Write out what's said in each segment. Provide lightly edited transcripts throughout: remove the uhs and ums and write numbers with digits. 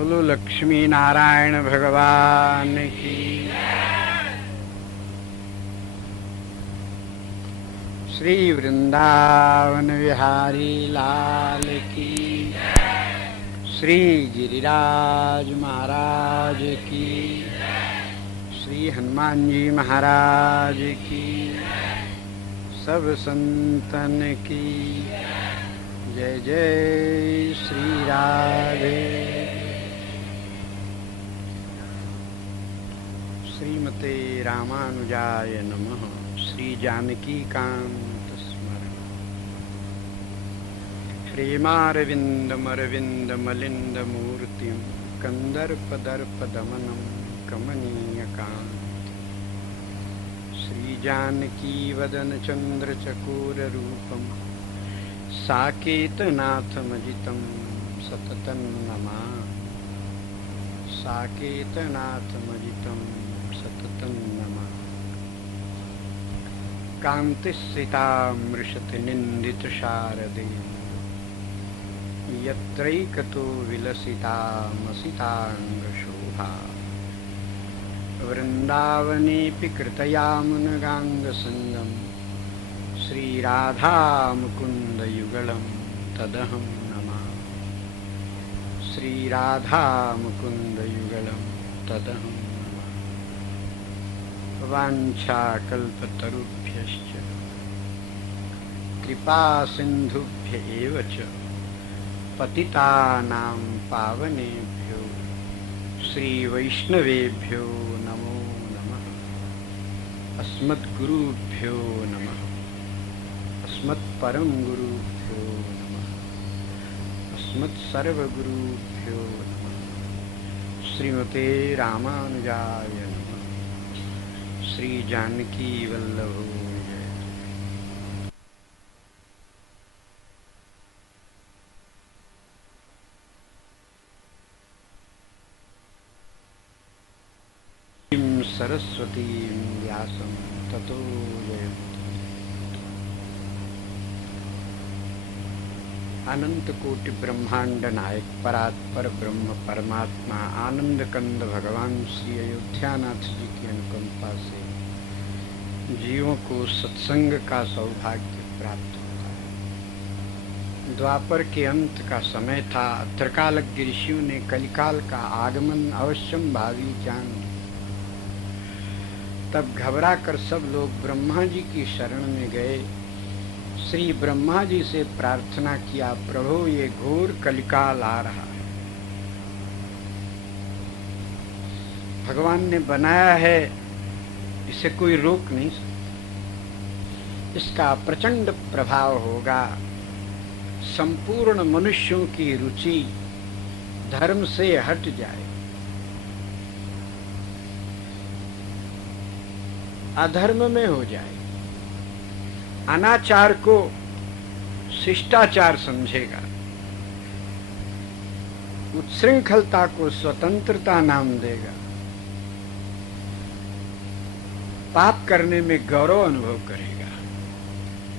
बोलो लक्ष्मी नारायण भगवान की। श्री वृंदावन विहारी लाल की। श्री गिरिराज महाराज की। श्री हनुमान जी महाराज की। सब संतन की जय जय श्री राधे। श्रीमते रामानुजाय नमः। श्री जानकी कांत स्मरण। प्रेमारविंदमरविंद मलिंद मूर्तिं कंदर्प दर्प दमनं कमनीय कांत। श्री जानकी वदन चंद्र चकोर रूपम साकेतनाथमजितं सततं नमामि। साकेतनाथमजितं सततं नमामि। कान्तिस्थितामृषति निन्दितशारदे यत्रैकतो विलसितामसिताङ्गशोभा। वृन्दावनेऽपि कृतयामुनगाङ्गसङ्गं श्रीराधा मुकुन्दयुगलं तदहं नमामि। श्रीराधा मुकुन्दयुगलं तदहं नमामि। वाञ्छाकल्पतरुभ्यश्च कृपासिन्धुभ्य एव च पतितानां पावनेभ्यो श्रीवैष्णवेभ्यो नमो नमः। अस्मद्गुरुभ्यो नमः। अस्मत्परम गुरुभ्यो नमः। अस्मत्सर्वगुरुभ्यो नमः। श्रीमते रामानुजाय नमः। श्री जानकी वल्लभो जय। सरस्वतीं व्यासं ततो जयति। अनंत कोटि ब्रह्मांड नायक परात्पर ब्रह्म परमात्मा आनंद कंद भगवान श्री अयोध्यानाथ जी की अनुकंपा से जीवों को सत्संग का सौभाग्य प्राप्त होता है। द्वापर के अंत का समय था। त्रिकालज्ञ ऋषियों ने कलिकाल का आगमन अवश्यम भावी जान तब घबरा कर सब लोग ब्रह्मा जी की शरण में गए। श्री ब्रह्मा जी से प्रार्थना किया, प्रभु ये घोर कलिकाल आ रहा है, भगवान ने बनाया है, इसे कोई रोक नहीं सकता। इसका प्रचंड प्रभाव होगा। संपूर्ण मनुष्यों की रुचि धर्म से हट जाए, अधर्म में हो जाए, अनाचार को शिष्टाचार समझेगा, उच्छृंखलता को स्वतंत्रता नाम देगा, पाप करने में गौरव अनुभव करेगा।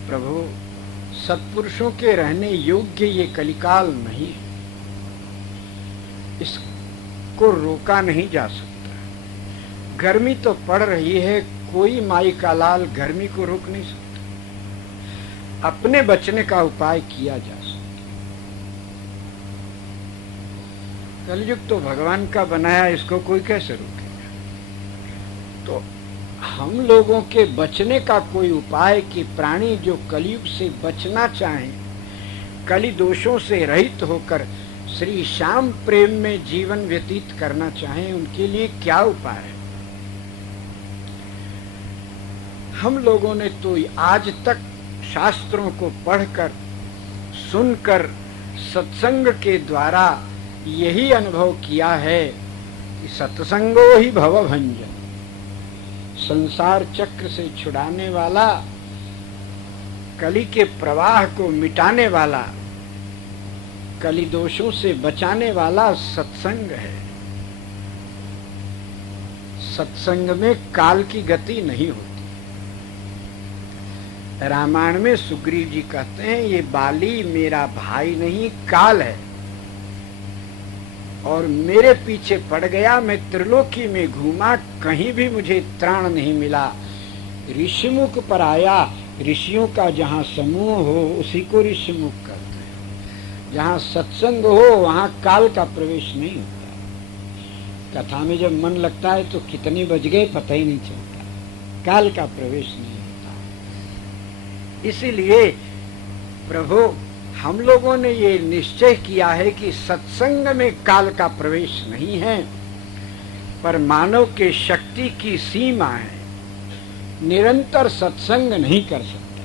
प्रभु सत्पुरुषों के रहने योग्य ये कलिकाल नहीं, इसको रोका नहीं जा सकता। गर्मी तो पड़ रही है, कोई माई का लाल गर्मी को रोक नहीं सकता। अपने बचने का उपाय किया जा सकता। कलयुग तो भगवान का बनाया, इसको कोई कैसे रोकेगा। तो हम लोगों के बचने का कोई उपाय कि प्राणी जो कलयुग से बचना चाहें, कली दोषों से रहित होकर श्री श्याम प्रेम में जीवन व्यतीत करना चाहें, उनके लिए क्या उपाय है। हम लोगों ने तो आज तक शास्त्रों को पढ़कर सुनकर सत्संग के द्वारा यही अनुभव किया है कि सत्संगो ही भवभंजन, संसार चक्र से छुड़ाने वाला, कली के प्रवाह को मिटाने वाला, कली दोषों से बचाने वाला सत्संग है। सत्संग में काल की गति नहीं होती। रामायण में सुग्रीव जी कहते हैं, ये बाली मेरा भाई नहीं काल है। और मेरे पीछे पड़ गया। मैं त्रिलोकी में घूमा, कहीं भी मुझे त्राण नहीं मिला। ऋषिमुख पर आया। ऋषियों का जहाँ समूह हो उसी को ऋषिमुख करते हैं। जहाँ सत्संग हो वहाँ काल का प्रवेश नहीं होता। कथा में जब मन लगता है तो कितने बज गए पता ही नहीं चलता, काल का प्रवेश नहीं होता। इसीलिए प्रभु हम लोगों ने ये निश्चय किया है कि सत्संग में काल का प्रवेश नहीं है, पर मानव के शक्ति की सीमा है। निरंतर सत्संग नहीं कर सकते।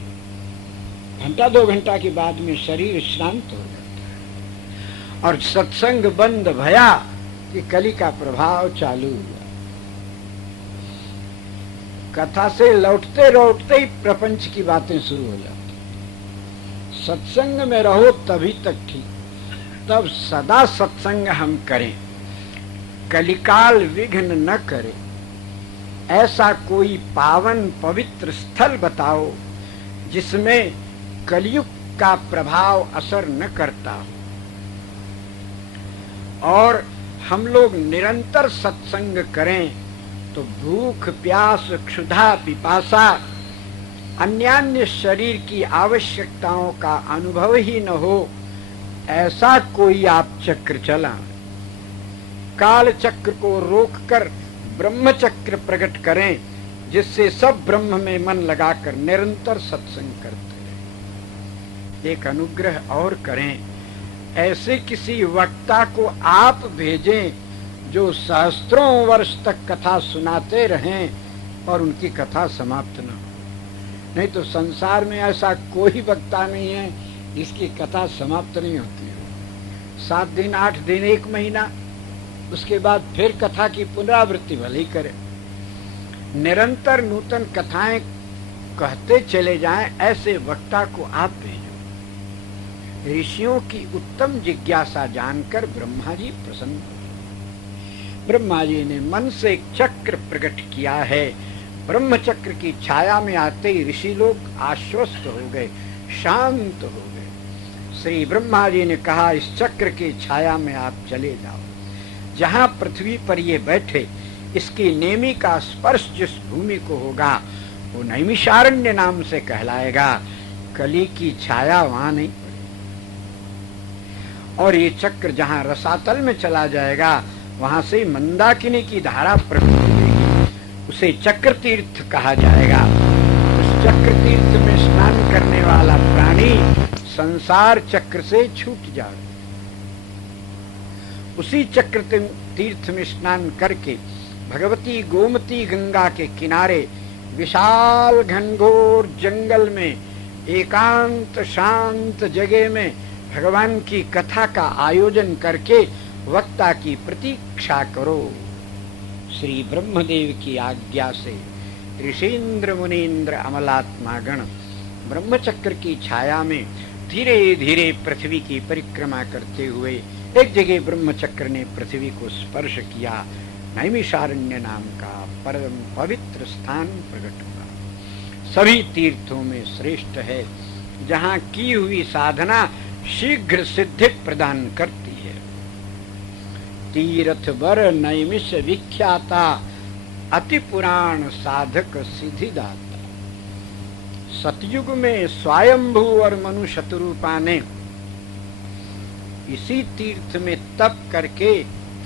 घंटा 2 घंटा के बाद में शरीर शांत हो जाता है और सत्संग बंद भया कि कली का प्रभाव चालू हुआ। कथा से लौटते लौटते ही प्रपंच की बातें शुरू हो जाती। सत्संग में रहो तभी तक ठीक, तब सदा सत्संग हम करें, कलिकाल विघ्न न करे। ऐसा कोई पावन पवित्र स्थल बताओ जिसमें कलयुग का प्रभाव असर न करता हो और हम लोग निरंतर सत्संग करें तो भूख प्यास क्षुधा पिपासा अन्यान्य शरीर की आवश्यकताओं का अनुभव ही न हो। ऐसा कोई आप चक्र चला, काल चक्र को रोककर ब्रह्म चक्र प्रकट करें, जिससे सब ब्रह्म में मन लगाकर निरंतर सत्संग करते रहे। एक अनुग्रह और करें, ऐसे किसी वक्ता को आप भेजें जो सहस्त्रों वर्ष तक कथा सुनाते रहें और उनकी कथा समाप्त न हो। नहीं तो संसार में ऐसा कोई वक्ता नहीं है जिसकी कथा समाप्त नहीं होती हो। 7 दिन 8 दिन 1 महीना, उसके बाद फिर कथा की पुनरावृत्ति भले ही करे। निरंतर नूतन कथाएं कहते चले जाएं, ऐसे वक्ता को आप भेजो। ऋषियों की उत्तम जिज्ञासा जानकर ब्रह्मा जी प्रसन्न हुए। ब्रह्मा जी ने मन से एक चक्र प्रकट किया है। ब्रह्म चक्र की छाया में आते ही ऋषि लोग आश्वस्त हो गए, शांत हो गए। श्री ब्रह्मा जी ने कहा, इस चक्र की छाया में आप चले जाओ। जहाँ पृथ्वी पर ये बैठे, इसकी नेमी का स्पर्श जिस भूमि को होगा वो नैमिषारण्य नाम से कहलाएगा। कली की छाया वहां नहीं पड़ेगी। और ये चक्र जहाँ रसातल में चला जाएगा, वहां से मंदाकिनी की धारा प्रकट होगी, उसे चक्र तीर्थ कहा जाएगा। उस चक्र तीर्थ में स्नान करने वाला प्राणी संसार चक्र से छूट जाए। उसी चक्र तीर्थ में स्नान करके भगवती गोमती गंगा के किनारे विशाल घनघोर जंगल में एकांत शांत जगह में भगवान की कथा का आयोजन करके वक्ता की प्रतीक्षा करो। श्री ब्रह्मदेव की आज्ञा से ऋषीन्द्र मुनीन्द्र अमलात्मा गण ब्रह्मचक्र की छाया में धीरे धीरे पृथ्वी की परिक्रमा करते हुए एक जगह ब्रह्मचक्र ने पृथ्वी को स्पर्श किया। नैमिषारण्य नाम का परम पवित्र स्थान प्रकट हुआ। सभी तीर्थों में श्रेष्ठ है, जहाँ की हुई साधना शीघ्र सिद्धि प्रदान करती है। तीर्थ बर नैमिष विख्याता अति पुराण साधक सिद्धिदाता। सतयुग में स्वयंभू और मनु शतरूपा ने इसी तीर्थ में तप करके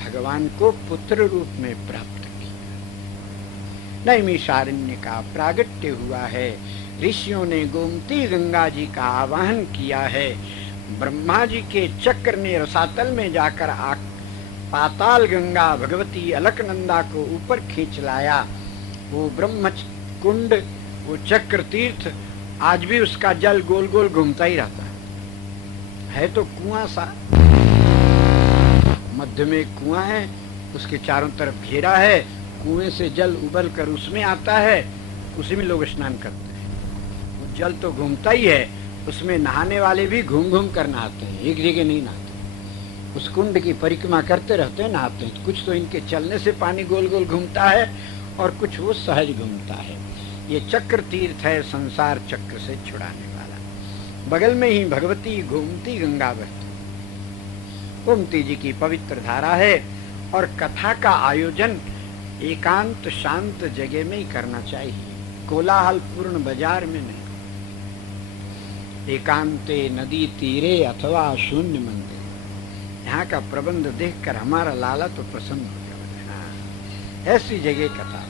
भगवान को पुत्र रूप में प्राप्त किया। नैमिषारण्य का प्रागट्य हुआ है। ऋषियों ने गोमती गंगा जी का आवाहन किया है। ब्रह्मा जी के चक्र ने रसातल में जाकर पाताल गंगा भगवती अलकनंदा को ऊपर खींच लाया। वो ब्रह्म कुंड, वो चक्र तीर्थ, आज भी उसका जल गोल गोल घूमता ही रहता है तो कुआं सा, मध्य में कुआं है, उसके चारों तरफ घेरा है, कुएं से जल उबल कर उसमें आता है, उसी में लोग स्नान करते हैं। वो जल तो घूमता ही है, उसमें नहाने वाले भी घूम घूम कर नहाते हैं, एक जगह नहीं नहाते। उस कुंड की परिक्रमा करते रहते हैं, नहाते हैं। कुछ तो इनके चलने से पानी गोल गोल घूमता है और कुछ वो सहज घूमता है। ये चक्र तीर्थ है, संसार चक्र से छुड़ाने वाला। बगल में ही भगवती गोमती गंगा बहती। गोमती जी की पवित्र धारा है। और कथा का आयोजन एकांत शांत जगह में ही करना चाहिए, कोलाहल पूर्ण बाजार में नहीं। एकांते नदी तीरे अथवा शून्य मंदिर, यहाँ का प्रबंध देखकर हमारा लाला तो प्रसन्न हो गया। हाँ, ऐसी जगह कथा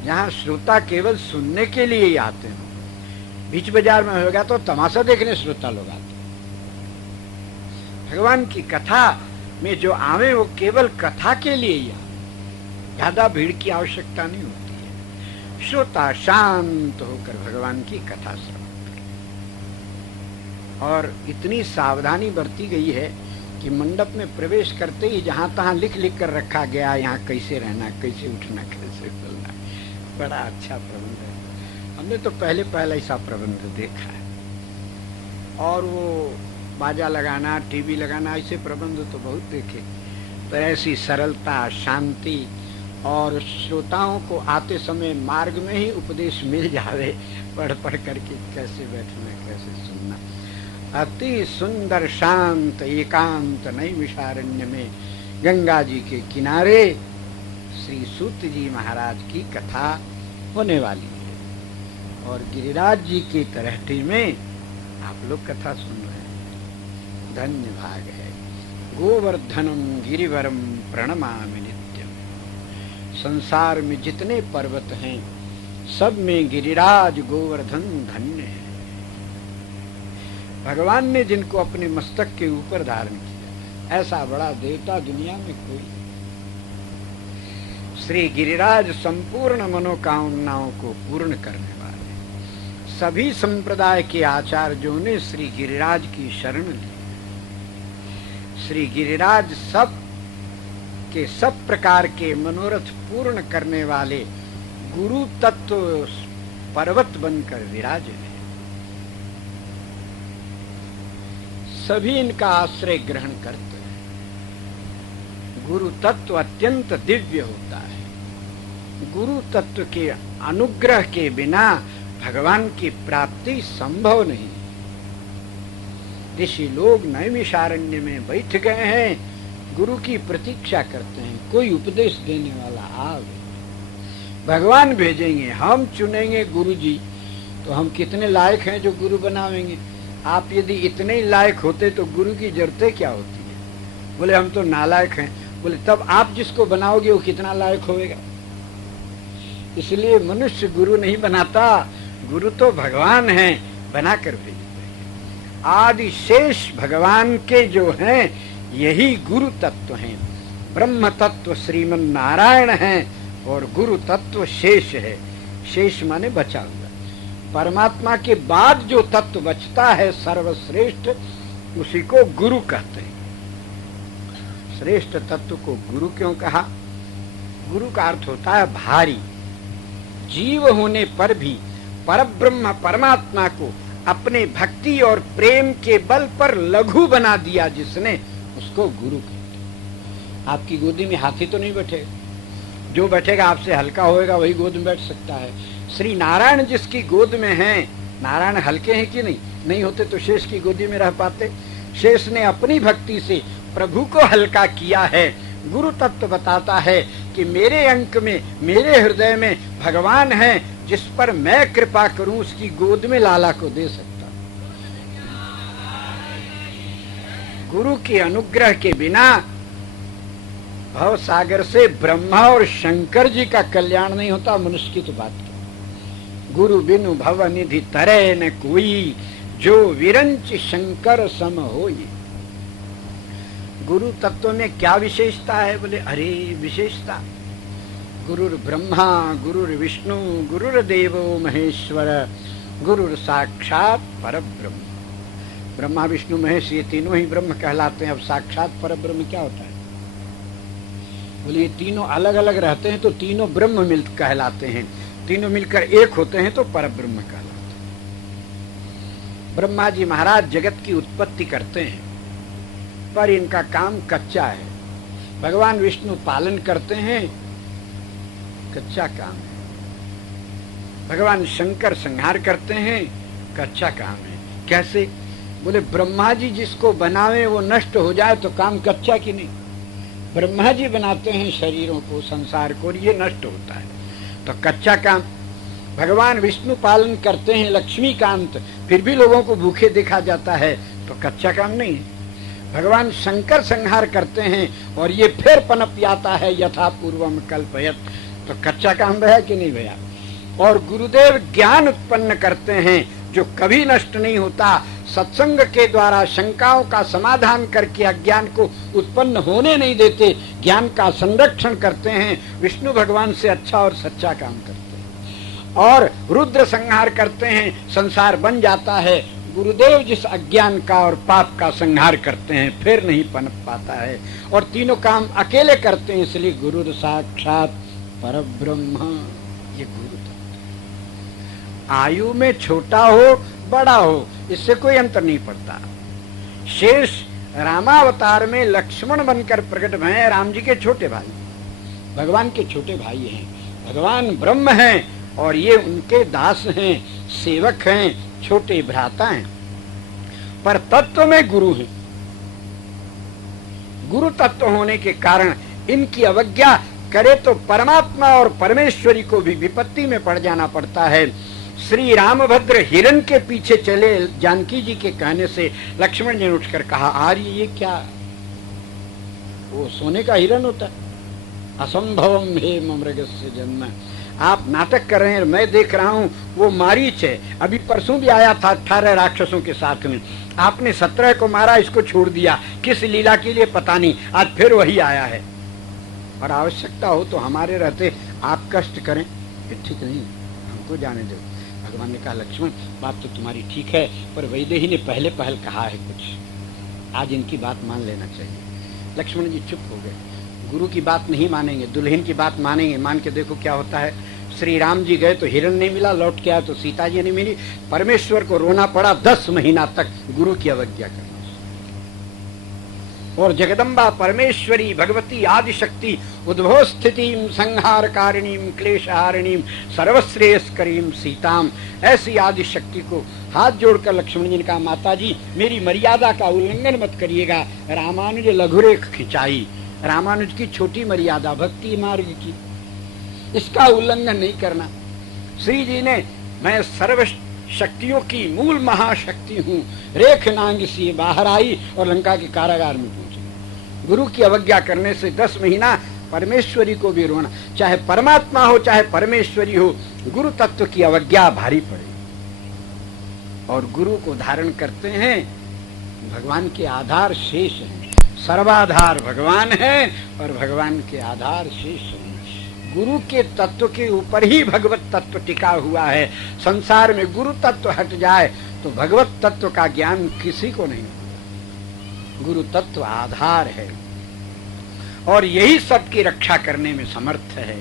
जहाँ श्रोता केवल सुनने के लिए ही आते हो। बीच बाजार में होगा तो तमाशा देखने श्रोता लोग आते। भगवान की कथा में जो आवे वो केवल कथा के लिए ही आवे, ज्यादा भीड़ की आवश्यकता नहीं होती है। श्रोता शांत होकर भगवान की कथा श्रवण करे। और इतनी सावधानी बरती गई है कि मंडप में प्रवेश करते ही जहां तहां लिख लिख कर रखा गया, यहाँ कैसे रहना, कैसे उठना, कैसे बोलना। बड़ा अच्छा प्रबंध है। हमने तो पहले ऐसा प्रबंध देखा है। और वो बाजा लगाना, टीवी लगाना, ऐसे प्रबंध तो बहुत देखे। पर ऐसी सरलता, शांति और श्रोताओं को आते समय मार्ग में ही उपदेश मिल जावे, पढ़ करके कैसे बैठना, कैसे सुनना। अति सुंदर शांत एकांत नैमिषारण्य में गंगा जी के किनारे श्री सूत जी महाराज की कथा होने वाली है। और गिरिराज जी की तरहटी में आप लोग कथा सुन रहे हैं। धन्य भाग है। गोवर्धनम गिरिवरम प्रणमामि नित्यम। संसार में जितने पर्वत हैं सब में गिरिराज गोवर्धन धन्य है। भगवान ने जिनको अपने मस्तक के ऊपर धारण किया, ऐसा बड़ा देवता दुनिया में कोई। श्री गिरिराज संपूर्ण मनोकामनाओं को पूर्ण करने वाले। सभी संप्रदाय के आचार्यों ने श्री गिरिराज की शरण ली। श्री गिरिराज सब के सब प्रकार के मनोरथ पूर्ण करने वाले गुरु तत्व पर्वत बनकर विराजे हैं। सभी इनका आश्रय ग्रहण करते हैं। गुरु तत्व अत्यंत दिव्य होता है। गुरु तत्व के अनुग्रह के बिना भगवान की प्राप्ति संभव नहीं। ऋषि लोग नैमिषारण्य में बैठ गए हैं, गुरु की प्रतीक्षा करते हैं, कोई उपदेश देने वाला आवे। भगवान भेजेंगे, हम चुनेंगे गुरु जी, तो हम कितने लायक हैं जो गुरु बनावेंगे। आप यदि इतने ही लायक होते तो गुरु की जरूरतें क्या होती है। बोले हम तो नालायक हैं। बोले तब आप जिसको बनाओगे वो कितना लायक होगा। इसलिए मनुष्य गुरु नहीं बनाता, गुरु तो भगवान हैं, बनाकर भेजते हैं। आदि शेष भगवान के जो हैं यही गुरु तत्व हैं। ब्रह्म तत्व श्रीमन नारायण हैं और गुरु तत्व शेष है। शेष माने बचा हुआ। परमात्मा के बाद जो तत्व बचता है सर्वश्रेष्ठ, उसी को गुरु कहते हैं। श्रेष्ठ तत्व को गुरु क्यों कहा? गुरु का अर्थ होता है भारी। जीव होने पर भी परब्रह्म परमात्मा को अपने भक्ति और प्रेम के बल पर लघु बना दिया जिसने, उसको गुरु कहते हैं। आपकी गोदी में हाथी तो नहीं बैठेगा, जो बैठेगा आपसे हल्का होएगा वही गोद में बैठ सकता है। श्री नारायण जिसकी गोद में हैं, नारायण हल्के हैं कि नहीं? नहीं होते तो शेष की गोदी में रह पाते। शेष ने अपनी भक्ति से प्रभु को हल्का किया है। गुरु तत्व बताता है कि मेरे अंक में, मेरे हृदय में भगवान हैं, जिस पर मैं कृपा करूं उसकी गोद में लाला को दे सकता। गुरु के अनुग्रह के बिना भव सागर से ब्रह्मा और शंकर जी का कल्याण नहीं होता। मनुष्य की तो बात क्या। गुरु बिनु भव निधि तरे न कोई, जो विरंच शंकर सम होई। गुरु तत्व में क्या विशेषता है? बोले अरे विशेषता, गुरुर ब्रह्मा गुरुर विष्णु गुरुर्देवो महेश्वर गुरुर साक्षात परब्रह्म। ब्रह्मा विष्णु महेश ये तीनों ही ब्रह्म कहलाते हैं। अब साक्षात परब्रह्म क्या होता है? बोले ये तीनों अलग अलग रहते हैं तो तीनों ब्रह्म मिल कहलाते हैं। तीनों मिलकर एक होते हैं तो परब्रह्म कहलाते हैं। ब्रह्मा जी महाराज जगत की उत्पत्ति करते हैं, पर इनका काम कच्चा है। भगवान विष्णु पालन करते हैं, कच्चा काम है। भगवान शंकर संहार करते हैं, कच्चा काम है। कैसे? बोले ब्रह्मा जी जिसको बनावे वो नष्ट हो जाए तो काम कच्चा कि नहीं? ब्रह्मा जी बनाते हैं शरीरों को, संसार को, और ये नष्ट होता है तो कच्चा काम। भगवान विष्णु पालन करते हैं लक्ष्मीकांत, फिर भी लोगों को भूखे देखा जाता है तो कच्चा काम नहीं है। भगवान शंकर संहार करते हैं और ये फिर पनप जाता है यथा पूर्वम कल्पयत, तो कच्चा काम भया कि नहीं भया? और गुरुदेव ज्ञान उत्पन्न करते हैं जो कभी नष्ट नहीं होता, सत्संग के द्वारा शंकाओं का समाधान करके अज्ञान को उत्पन्न होने नहीं देते, ज्ञान का संरक्षण करते हैं। विष्णु भगवान से अच्छा और सच्चा काम करते हैं और रुद्र संहार करते हैं, संसार बन जाता है। गुरुदेव जिस अज्ञान का और पाप का संहार करते हैं फिर नहीं पनप पाता है, और तीनों काम अकेले करते हैं, इसलिए गुरु साक्षात परब्रह्म। ये गुरु तत्व आयु में छोटा हो बड़ा हो इससे कोई अंतर नहीं पड़ता। शेष रामावतार में लक्ष्मण बनकर प्रकट भय हैं, राम जी के छोटे भाई, भगवान के छोटे भाई हैं। भगवान ब्रह्म हैं और ये उनके दास हैं, सेवक हैं, छोटे भ्राता हैं, पर तत्व में गुरु हैं। गुरु तत्व होने के कारण इनकी अवज्ञा करे तो परमात्मा और परमेश्वरी को भी विपत्ति में पड़ जाना पड़ता है। श्री रामभद्र हिरण के पीछे चले, जानकी जी के कहने से लक्ष्मण जी ने उठकर कहा, आर्य ये क्या, वो सोने का हिरण होता है? असंभवम हे मृगस्य जन्म। आप नाटक कर रहे हैं, मैं देख रहा हूँ वो मारीच है, अभी परसों भी आया था 18 राक्षसों के साथ में, आपने 17 को मारा, इसको छोड़ दिया, किस लीला के लिए पता नहीं, आज फिर वही आया है। और आवश्यकता हो तो हमारे रहते आप कष्ट करें, ये ठीक नहीं, हमको जाने दो। भगवान ने कहा, लक्ष्मण बात तो तुम्हारी ठीक है, पर वैदेही ने पहले पहल कहा है कुछ, आज इनकी बात मान लेना चाहिए। लक्ष्मण जी चुप हो गए, गुरु की बात नहीं मानेंगे, दुल्हन की बात मानेंगे। मान के देखो क्या होता है। श्री राम जी गए तो हिरण नहीं मिला, लौट के आया तो सीता जी नहीं मिली, परमेश्वर को रोना पड़ा 10 महीना तक गुरु की अवज्ञा करना। और जगदम्बा परमेश्वरी भगवती आदिशक्ति उद्भव स्थितिम संहारकारिणीम क्लेशहारिणीम सर्वश्रेयस्करीम सीताम, ऐसी आदिशक्ति को हाथ जोड़कर लक्ष्मण जी ने कहा, माता जी मेरी मर्यादा का उल्लंघन मत करिएगा। रामानुज लघुरेख खिंचाई, रामानुज की छोटी मर्यादा भक्ति मार्ग की, इसका उल्लंघन नहीं करना। श्री जी ने, मैं सर्व शक्तियों की मूल महाशक्ति हूँ, रेख नांग सी बाहर आई और लंका के कारागार में पहुंची। गुरु की अवज्ञा करने से 10 महीना परमेश्वरी को भी रोना, चाहे परमात्मा हो चाहे परमेश्वरी हो, गुरु तत्व की अवज्ञा भारी पड़े। और गुरु को धारण करते हैं भगवान के आधार शेष हैं, सर्वाधार भगवान है और भगवान के आधार शेष हैं। गुरु के तत्व के ऊपर ही भगवत तत्व टिका हुआ है। संसार में गुरु तत्व हट जाए तो भगवत तत्व का ज्ञान किसी को नहीं। गुरु तत्व आधार है और यही सबकी रक्षा करने में समर्थ है।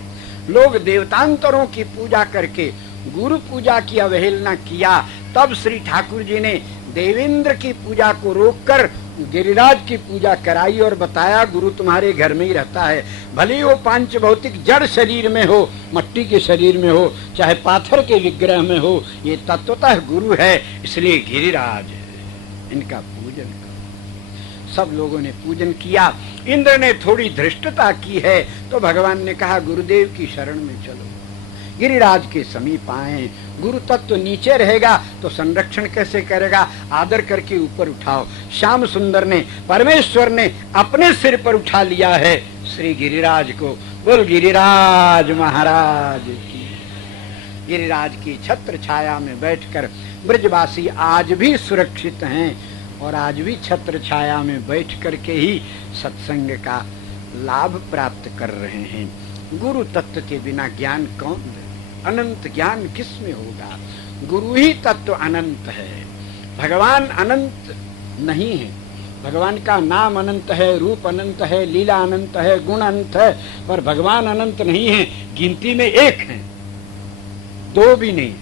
लोग देवतांतरों की पूजा करके गुरु पूजा की अवहेलना किया, तब श्री ठाकुर जी ने देवेंद्र की पूजा को रोककर गिरिराज की पूजा कराई और बताया, गुरु तुम्हारे घर में ही रहता है, भले वो पांच भौतिक जड़ शरीर में हो, मट्टी के शरीर में हो, चाहे पाथर के विग्रह में हो, ये तत्वतः गुरु है, इसलिए गिरिराज इनका पूजन करो। सब लोगों ने पूजन किया। इंद्र ने थोड़ी धृष्टता की है तो भगवान ने कहा, गुरुदेव की शरण में चलो, गिरिराज के समीप आए। गुरु तत्व नीचे रहेगा तो संरक्षण कैसे करेगा, आदर करके ऊपर उठाओ। श्याम सुंदर ने, परमेश्वर ने अपने सिर पर उठा लिया है श्री गिरिराज को। बोल गिरिराज महाराज की। गिरिराज की छत्र छाया में बैठकर ब्रजवासी आज भी सुरक्षित हैं और आज भी छत्र छाया में बैठ करके ही सत्संग का लाभ प्राप्त कर रहे हैं। गुरु तत्व के बिना ज्ञान कौन दे? अनंत ज्ञान किस में होगा? गुरु ही तत्व अनंत है, भगवान अनंत नहीं है। भगवान का नाम अनंत है, रूप अनंत है, लीला अनंत है, गुण अनंत है, पर भगवान अनंत नहीं है। गिनती में एक है, दो भी नहीं,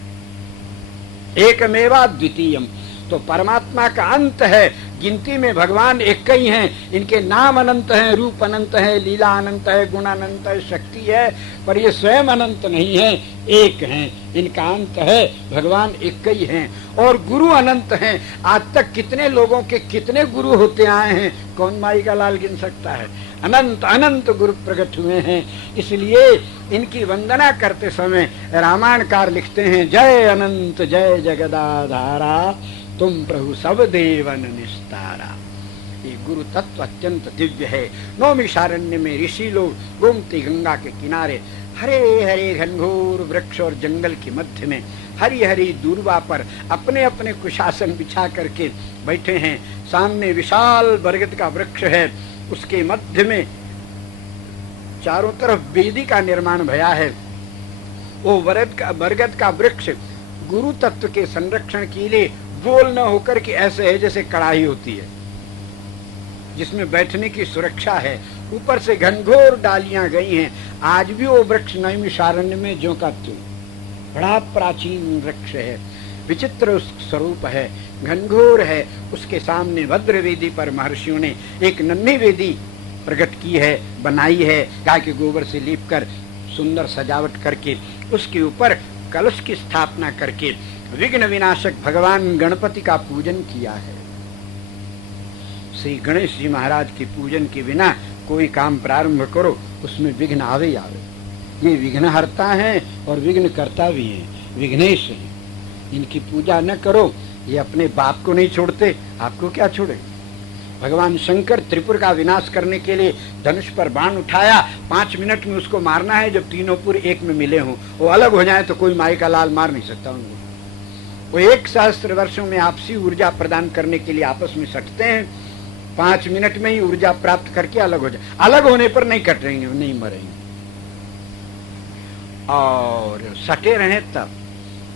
एकमेवा द्वितीयम। तो परमात्मा का अंत है गिनती में भगवान एक ही हैं, इनके नाम अनंत हैं, रूप अनंत है, लीला अनंत है, गुण अनंत है, शक्ति है, पर ये स्वयं अनंत नहीं है, एक हैं। इनका अंत है, भगवान एक ही हैं। और गुरु अनंत हैं। आज तक कितने लोगों के कितने गुरु होते आए हैं, कौन माई का लाल गिन सकता है। अनंत अनंत गुरु प्रकट हुए हैं। इसलिए इनकी वंदना करते समय रामायणकार लिखते हैं, जय अनंत जय जगदाधारा, तुम प्रभु सब देवन निस्तारा। ये गुरु तत्व अत्यंत दिव्य है। नौमिषारण्य में ऋषि लोग गोमती गंगा के किनारे हरे हरे घनघोर वृक्ष और जंगल के मध्य में हरी हरी दूर्वा पर अपने अपने कुशासन बिछा करके बैठे हैं। सामने विशाल बरगद का वृक्ष है, उसके मध्य में चारों तरफ वेदी का निर्माण भया है। वो बरगद का वृक्ष गुरु तत्व के संरक्षण के लिए गोल न होकर के ऐसे है जैसे कड़ाही होती है, जिसमें बैठने की सुरक्षा है। ऊपर से घनघोर डालियां गई हैं। आज भी वो वृक्ष नैमिषारण्य में ज्यों का त्यों बड़ा प्राचीन वृक्ष है, विचित्र उस स्वरूप है, घनघोर है। उसके सामने भद्र वेदी पर महर्षियों ने एक नन्ही वेदी प्रकट की है, बनाई है, गाय के गोबर से लीपकर सुंदर सजावट करके उसके ऊपर कलश की स्थापना करके विघ्न विनाशक भगवान गणपति का पूजन किया है। श्री गणेश जी महाराज के पूजन के बिना कोई काम प्रारंभ करो उसमें विघ्न आवे ही आवे। ये विघ्न हरता है और विघ्न करता भी है, विघ्नेश है। इनकी पूजा न करो, ये अपने बाप को नहीं छोड़ते, आपको क्या छोड़े। भगवान शंकर त्रिपुर का विनाश करने के लिए धनुष पर बाण उठाया, 5 मिनट में उसको मारना है। जब तीनों पुर एक में मिले हों, वो अलग हो जाए तो कोई माई का लाल मार नहीं सकता उनको। वो 1 सहस्त्र वर्षों में आपसी ऊर्जा प्रदान करने के लिए आपस में सटते हैं, 5 मिनट में ही ऊर्जा प्राप्त करके अलग हो जाए। अलग होने पर नहीं कट रहेंगे, नहीं मरेंगे। और सटे रहे तब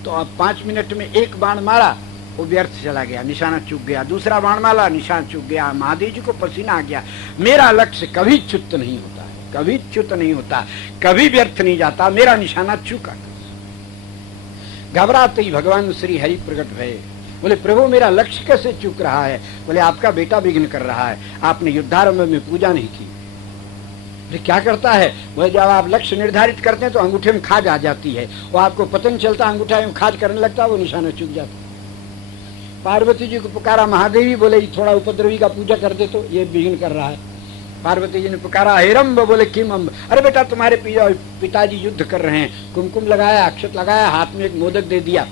तो अब 5 मिनट में एक बाण मारा, वो व्यर्थ चला गया, निशाना चूक गया। दूसरा बाण मारा, निशाना चूक गया। महादेव जी को पसीना आ गया। मेरा लक्ष्य कभी च्युत नहीं होता है, कभी च्युत नहीं होता, कभी व्यर्थ नहीं जाता, मेरा निशाना चूका। घबराते ही भगवान श्री हरि प्रकट भये। बोले प्रभु मेरा लक्ष्य कैसे चूक रहा है। बोले आपका बेटा विघ्न कर रहा है, आपने युद्धारंभ में पूजा नहीं की। बोले क्या करता है। बोले जब आप लक्ष्य निर्धारित करते हैं तो अंगूठे में खाज आ जाती है, वो आपको पता नहीं चलता, अंगूठा में खाज करने लगता है, वो निशाना चूक जाता है। पार्वती जी को पुकारा महादेवी, बोले थोड़ा उपद्रवी का पूजा कर दे तो ये विघ्न कर रहा है। पार्वती जी ने पुकारा हेरम्ब, बोले किम अम्ब, अरे बेटा तुम्हारे पिताजी युद्ध कर रहे हैं। कुमकुम लगाया, अक्षत लगाया, हाथ में एक मोदक दे दिया।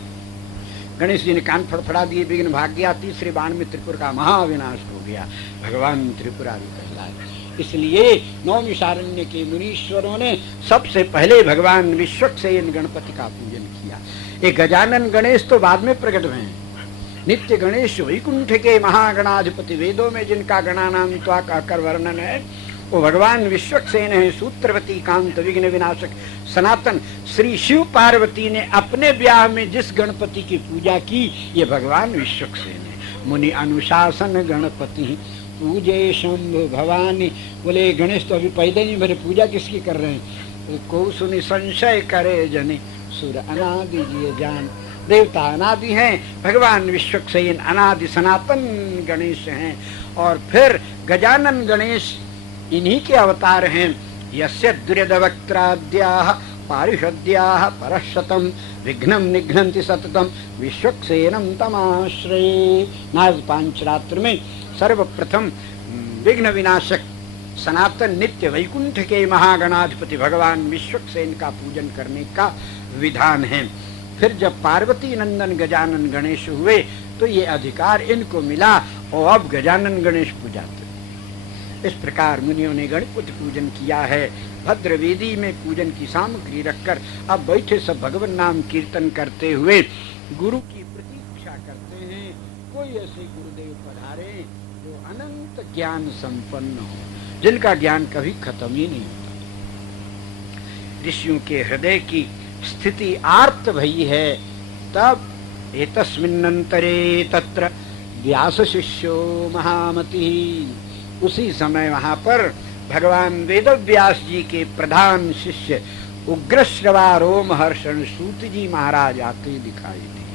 गणेश जी ने कान फड़फड़ा दिए, विघ्न भाग गया। तीसरे बाण में त्रिपुर का महाविनाश हो गया। भगवान त्रिपुरारी कहलाए। इसलिए नौमिषारण्य के मुनीश्वरों ने सबसे पहले भगवान विश्वक्सेन गणपति का पूजन किया। ये गजानन गणेश तो बाद में प्रकट हुए हैं। नित्य गणेश वैकुंठ के महागणाधिपति, वेदों में जिनका गणानान्वित्वा कहकर वर्णन है, वो भगवान विश्वक्सेन है। सूत्रवती कांत विघ्न विनाशक सनातन। श्री शिव पार्वती ने अपने ब्याह में जिस गणपति की पूजा की, ये भगवान विश्वक्सेन है। मुनि अनुशासन गणपति पूजे शंभु भवानी। बोले गणेश तो अभी पैदा नहीं भरे, पूजा किसकी कर रहे हैं। को सुनि संशय करे जने, सुर अनादि जिये जान। देवता अनादि हैं, भगवान विश्वक्सेन अनादि सनातन गणेश हैं। और फिर गजानन गणेश इन्हीं के अवतार हैं। यस्य दुर्यदवक्त्राद्याः पारिषद्याः परशतम विघ्नं निघ्नन्ति सततम विश्वक्सेनं तमाश्रये। नारद पांचरात्र में सर्वप्रथम विघ्न विनाशक सनातन नित्य वैकुंठ के महागणाधिपति भगवान विश्वक्सेन का पूजन करने का विधान है। फिर जब पार्वती नंदन गजानन गणेश हुए तो ये अधिकार इनको मिला और अब गजानन गणेश पूजाते। इस प्रकार मुनियों ने गणपति पूजन किया है। भद्र वेदी में पूजन की सामग्री रखकर अब बैठे सब भगवान नाम कीर्तन करते हुए गुरु की प्रतीक्षा करते हैं। कोई ऐसे गुरुदेव पधारे जो अनंत ज्ञान संपन्न हो, जिनका ज्ञान कभी खत्म ही नहीं होता। ऋषियों के हृदय की स्थिति आर्त भई है। तब एतस्मिन्नंतरे तत्र व्यास शिष्यो महामति। उसी समय वहां पर भगवान वेदव्यास जी के प्रधान शिष्य उग्रश्रवा रोमहर्षण सूत जी महाराज आते दिखाई दिए।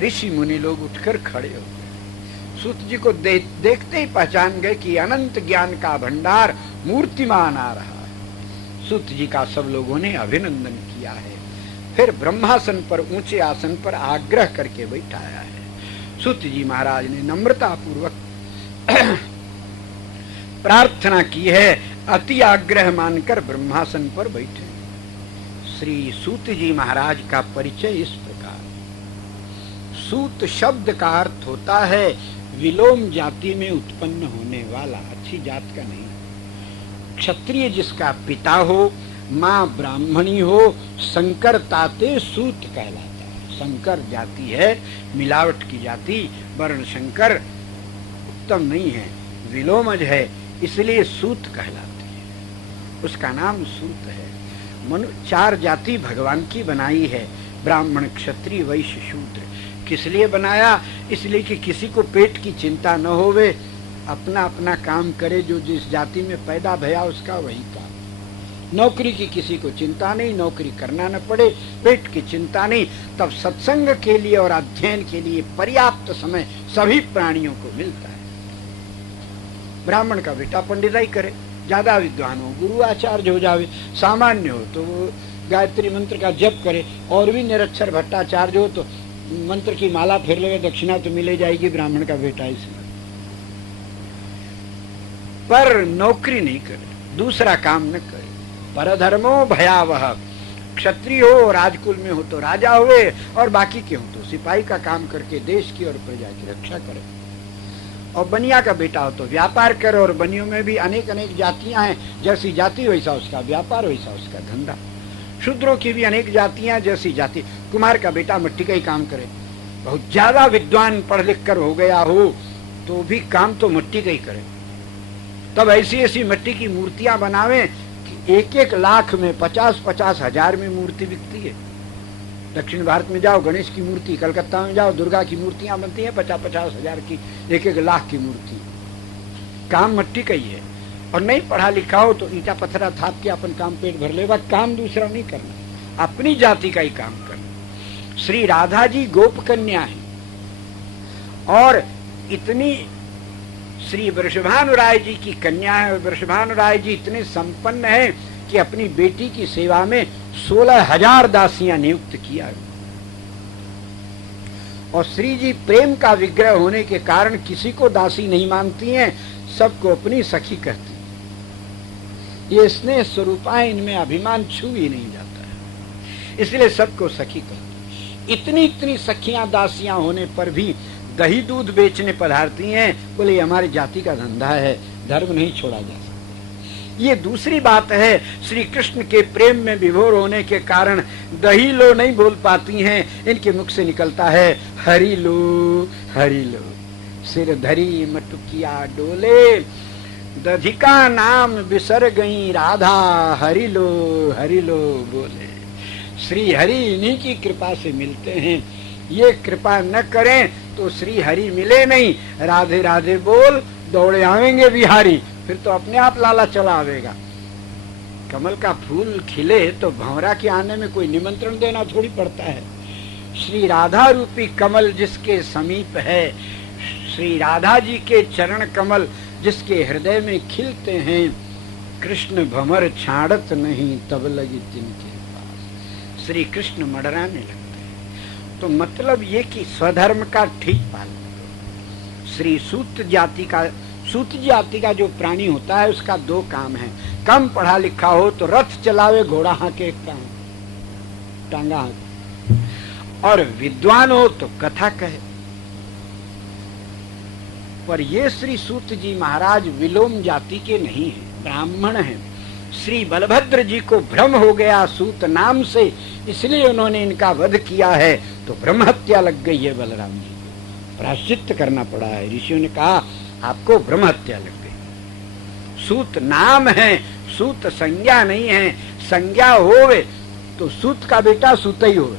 ऋषि मुनि लोग उठकर खड़े हो गए। सूत जी को देखते ही पहचान गए कि अनंत ज्ञान का भंडार मूर्तिमान आ रहा है। सूत जी का सब लोगों ने अभिनंदन किया है। फिर ब्रह्मासन पर, ऊंचे आसन पर आग्रह करके बैठाया है। सूत जी महाराज ने नम्रता पूर्वक प्रार्थना की है, अति आग्रह मानकर ब्रह्मासन पर बैठे। श्री सूत जी महाराज का परिचय इस प्रकार। सूत शब्द का अर्थ होता है विलोम जाति में उत्पन्न होने वाला, अच्छी जात का नहीं। क्षत्रिय जिसका पिता हो, माँ ब्राह्मणी हो, संकर ताते सूत कहलाता है। संकर जाति है, मिलावट की जाति, वर्ण संकर उत्तम नहीं है, विलोमज है, इसलिए सूत कहलाती है। उसका नाम सूत है। चार जाति भगवान की बनाई है, ब्राह्मण, क्षत्रिय, वैश्य, शूद्र। किस लिए बनाया? इसलिए कि किसी को पेट की चिंता न होवे, अपना अपना काम करे, जो जिस जाति में पैदा भया उसका वही काम। नौकरी की किसी को चिंता नहीं, नौकरी करना न पड़े, पेट की चिंता नहीं। तब सत्संग के लिए और अध्ययन के लिए पर्याप्त समय सभी प्राणियों को मिलता है। ब्राह्मण का बेटा पंडिताई करे, ज्यादा विद्वान हो गुरु आचार्य हो जावे, सामान्य हो तो वो गायत्री मंत्र का जप करे, और भी निरक्षर भट्टाचार्य हो तो मंत्र की माला फेर ले, दक्षिणा तो मिले जाएगी ब्राह्मण का बेटा इसमें। पर नौकरी नहीं करे, दूसरा काम न करे। परधर्मो भयावह, क्षत्रिय हो, राजकुल में हो तो राजा हुए, और बाकी के हो तो सिपाही का काम करके देश की और प्रजा की रक्षा करे। और बनिया का बेटा हो तो व्यापार करे, और बनियों में भी अनेक अनेक जातियां हैं, जैसी जाति वैसा उसका व्यापार, वैसा उसका धंधा। शूद्रों की भी अनेक जातियां, जैसी जाति। कुम्हार का बेटा मिट्टी का ही काम करे, बहुत ज्यादा विद्वान पढ़ लिख कर हो गया हो तो भी काम तो मिट्टी का ही करे। तब ऐसी ऐसी मिट्टी की मूर्तियां बनावे कि 1-1 लाख में, 50-50 हजार में मूर्ति बिकती है। दक्षिण भारत में जाओ, गणेश की मूर्ति, कलकत्ता में जाओ, दुर्गा की मूर्तियां बनती हैं 50-50 हजार की, 1-1 लाख की मूर्ति। काम मिट्टी का ही है। और नहीं पढ़ा लिखा हो तो ईटा पत्थरा थाप के अपन काम पेट भर लेगा, काम दूसरा नहीं करना, अपनी जाति का ही काम करना। श्री राधा जी गोप कन्या है, और इतनी श्री वृषभानुराय जी की कन्या है, और वृषभानुराय जी इतने संपन्न है कि अपनी बेटी की सेवा में 16,000 दासियां नियुक्त किया। और श्री जी प्रेम का विग्रह होने के कारण किसी को दासी नहीं मानती हैं, सबको अपनी सखी कहती। ये स्नेह स्वरूपाएं, इनमें अभिमान छू ही नहीं जाता है, इसलिए सबको सखी कहती। इतनी इतनी सखियां दासियां होने पर भी दही दूध बेचने पधारती हैं। बोले हमारी जाति का धंधा है, धर्म नहीं छोड़ा जा सकता। ये दूसरी बात है। श्री कृष्ण के प्रेम में विभोर होने के कारण दही लो नहीं बोल पाती हैं, इनके मुख से निकलता है हरि लो हरि लो। सिर धरी मटुकिया डोले, दधिका नाम बिसर गई राधा, हरि लो बोले। श्री हरि इन्हीं की कृपा से मिलते हैं। ये कृपा न करें तो श्री हरि मिले नहीं। राधे राधे बोल, दौड़े आवेंगे बिहारी, फिर तो अपने आप लाला चला आवेगा। कमल का फूल खिले तो भंवरा के आने में कोई निमंत्रण देना थोड़ी पड़ता है। श्री राधा रूपी कमल जिसके समीप है, श्री राधा जी के चरण कमल जिसके हृदय में खिलते हैं, कृष्ण भंवर छाड़त नहीं तब लगी तिनके पास। श्री कृष्ण मडराने लगते हैं। तो मतलब ये कि स्वधर्म का ठीक पालन करो। श्री सूत जाति का जो प्राणी होता है उसका 2 काम है। कम पढ़ा लिखा हो तो रथ चलावे, घोड़ा हाँके, टांगा हाँके, और विद्वान हो तो कथा कहे। पर ये श्री सूत जी महाराज विलोम जाति के नहीं है, ब्राह्मण हैं। श्री बलभद्र जी को भ्रम हो गया सूत नाम से, इसलिए उन्होंने इनका वध किया है, तो ब्रह्म हत्या लग गई है बलराम जी को, प्रायश्चित करना पड़ा है। ऋषियों ने कहा आपको ब्रह्म हत्या लग गई। सूत नाम है, सूत संज्ञा नहीं है। संज्ञा होवे तो सूत का बेटा सूत ही होवे,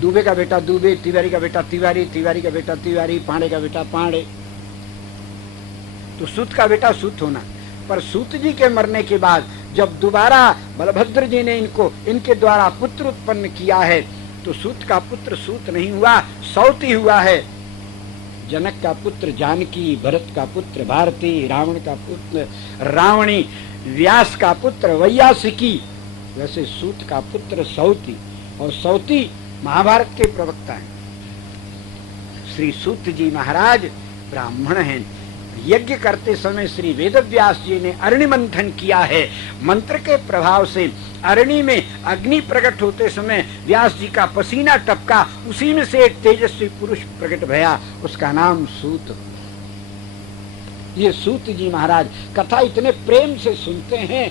दुबे का बेटा दुबे, तिवारी का बेटा तिवारी, तिवारी का बेटा तिवारी, पांडे का बेटा पांडे। तो सूत का बेटा सूत होना। पर सूत जी के मरने के बाद जब दोबारा बलभद्र जी ने इनके द्वारा पुत्र उत्पन्न किया है, तो सूत का पुत्र सूत नहीं हुआ, सौती हुआ है। जनक का पुत्र जानकी, भरत का पुत्र भारती, रावण का पुत्र रावणी, व्यास का पुत्र वैयासिकी, वैसे सूत का पुत्र सौती, और सौती महाभारत के प्रवक्ता हैं। श्री सूत जी महाराज ब्राह्मण हैं। यज्ञ करते समय श्री वेदव्यास जी ने अरणि मंथन किया है। मंत्र के प्रभाव से अरणि में अग्नि प्रकट होते समय व्यास जी का पसीना टपका, उसी में से एक तेजस्वी पुरुष प्रकट भया, उसका नाम सूत। ये सूत जी महाराज कथा इतने प्रेम से सुनते हैं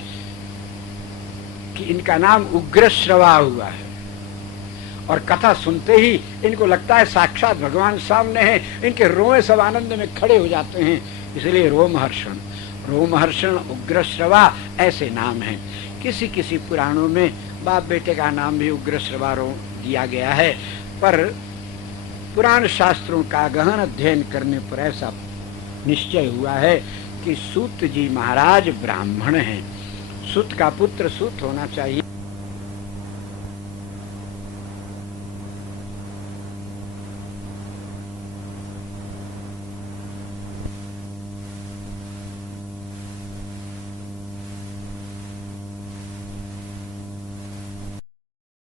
कि इनका नाम उग्रश्रवा हुआ है, और कथा सुनते ही इनको लगता है साक्षात भगवान सामने हैं। इनके रोए सब आनंद में खड़े हो जाते हैं, इसलिए रोमहर्षण, रोमहर्षण, उग्रश्रवा ऐसे नाम हैं। किसी किसी पुराणों में बाप बेटे का नाम भी उग्रश्रवा दिया गया है, पर पुराण शास्त्रों का गहन अध्ययन करने पर ऐसा निश्चय हुआ है कि सूत जी महाराज ब्राह्मण हैं। सूत का पुत्र सूत होना चाहिए।